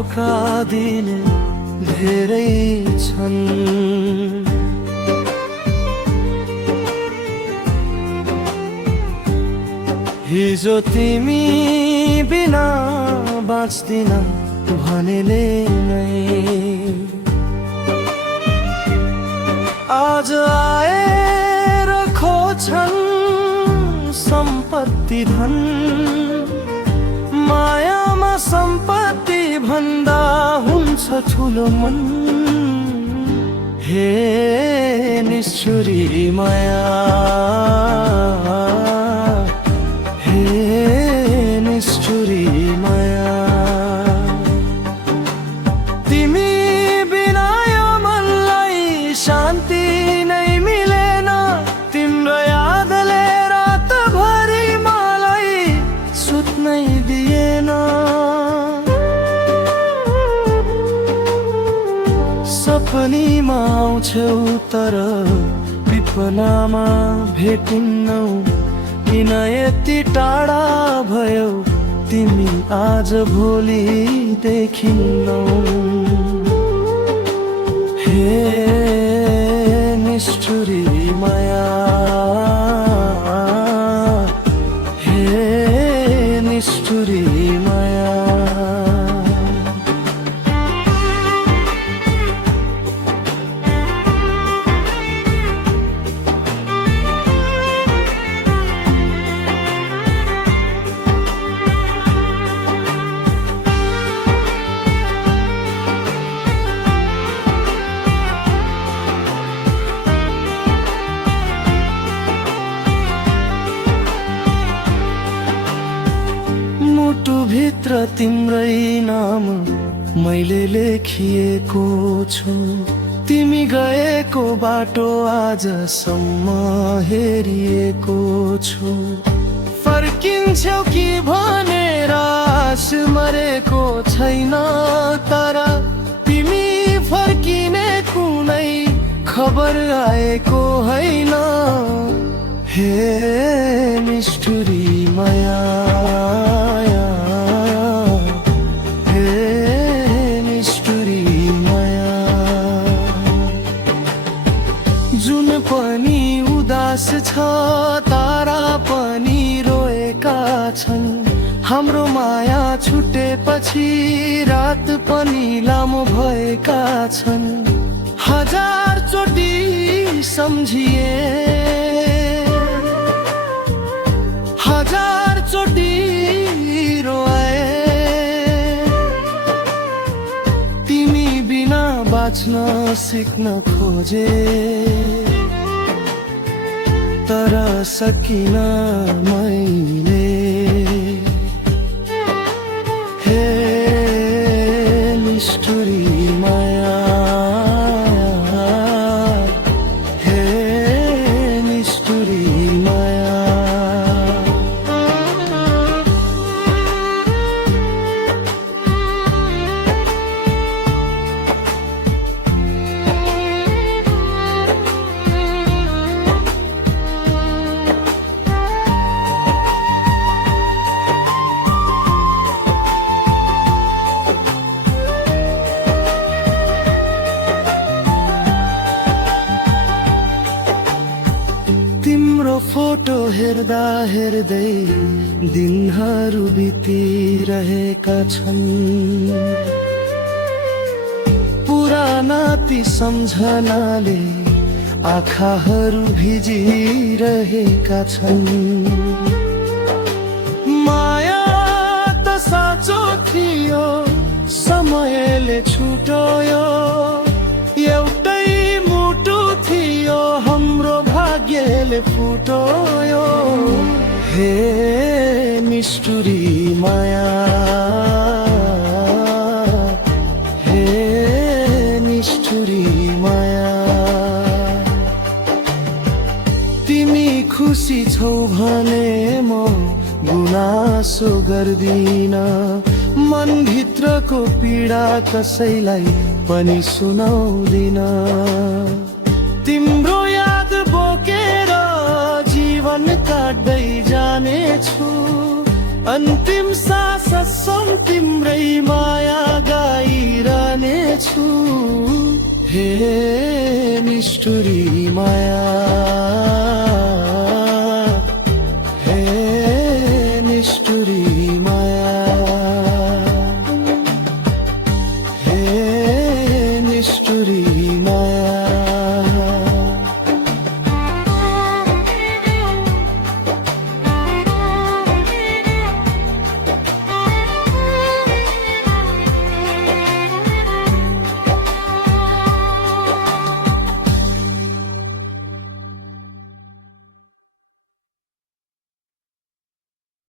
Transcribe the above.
धोका दिने धेरै छन्। हिजो तिमी बिना बाँच्दिन भनेले नै आज आएर खोज्छन् सम्पत्ति धन। मायामा सम्पत्ति भन्दा हुन्छ ठुलो मन। हे निष्ठुरी माया, हे निष्ठुरी माया, तिमी बिना यो मनलाई शान्ति नै मिलेन। तिम्रो यादले रातभरि मलाई सुत्नै दिएन। सपनीमा आउँछौ तर विपनामा भेटिन्नौ। किन यति टाढा भयो तिमी आज भोलि देखिन्नौ। हे निष्ठुरी माया, हे निष्ठुरी माया। मुटुभित्र तिम्रै नाम मैले लेखिएको छु। तिमी गएको बाटो आजसम्म हेरिएको छु। फर्किन्छौ कि भनेर आश मरेको छैन, तर तिमी फर्किने कुनै खबर आएको हैन। हे निष्ठुरी माया, जुन पनि उदास छ तारा पनि रोएका छन्। हाम्रो माया छुटेपछि रात पनि लामो भएका छन्। हजार चोटि सम्झिए, हजार चोटि रोए। तिमी बिना बाँच्न सिक्न खोजे तर सकिन मैले। हे निष्ठुरी माया, हे निष्ठुरी माया। तिम्रो फोटो हेर्दा हेर्दै दिनहरू बितिरहेका छन्। पुराना ती सम्झनाले आँखाहरू भिजिरहेका छन्। माया त साँचो थियो समयले छुट्यो। एउटै मुटु थियो हाम्रो भाग्यले फुट्यो। हे निष्ठुरी माया, हे निष्ठुरी माया। तिमी खुसी छौ भने म गुनासो गर्दिन। मनभित्रको पीडा कसैलाई पनि सुनाउँदिन। तिम्रो याद बोकेर जीवन काट्दै जानेछु। अन्तिम साससम्म तिम्रै माया गाए हे निष्ठुरी माया